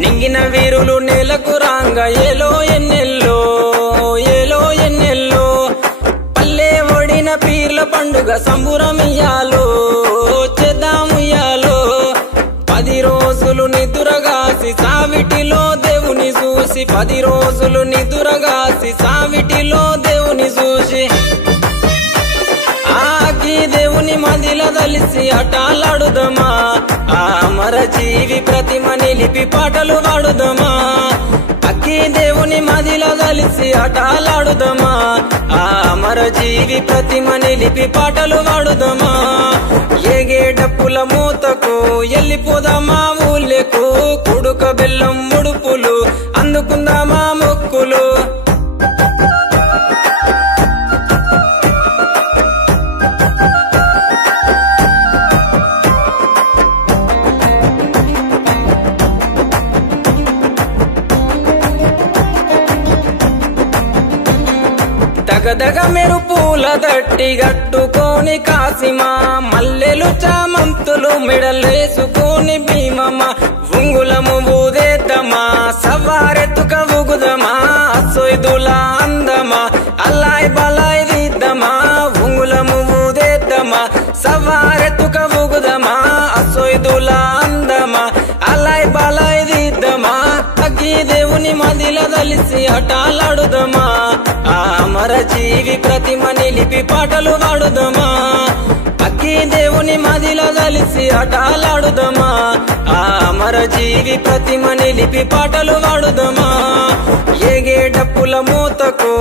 నింగిన వీరులు నేలకు రాంగ ఏలో ఎన్నెల్లో ఏలో ఎన్నెల్లో పల్లె ఒడిన పీర్ల పండుగ సంబురమియ్యాలో చేద్దాముయ్యాలో 10 రోజులు నిదురగాసి సావిటిలో దేవుని చూసి 10 రోజులు నిదురగాసి సావిటిలో దేవుని చూసి ఆకి దేవుని మదిల దలిసి అటాలాడుదమా ఆ అమర జీవి ప్రతిమ నిలిపి పాటలు పాడుదమా అక్కి దేవుని మదిల దలిసి అటాలాడుదమా ఆ అమర జీవి ప్రతిమ నిలిపి పాటలు పాడుదమా ఏగే డప్పుల మూతకు ఎల్లిపోదామా ఊళ్ళకు కుడుక బెల్లం ముడుపులు అందుకుందామా మొక్కులు దగదగ మెరుపుల దట్టి గట్టుకోని కాసిమా మల్లెలు చామంతులు మెడలేసుకొని భీమమ్మ ఉంగులము ఊదేద్దమా సవారెత్తుక ఊగుదమా సొయ్దుల అందమా అల్లాయ్ బలాయ్ దిద్దమా ఉంగులము ఊదేద్దమా సవారెత్తుక ఊగుదమా సొయ్దుల అందమా అల్లాయ్ బలాయ్ దిద్దమా అగ్గి దేవుని మదిల దలిసి అటాలాడుదమా ఆ అమర జీవి ప్రతిమ నిలిపి పాటలు పాడుదమా అక్కి దేవుని మదిల దలిసి అటాలాడుదమా ఆ అమర జీవి ప్రతిమ నిలిపి పాటలు పాడుదమా ఏగే డప్పుల మూతకు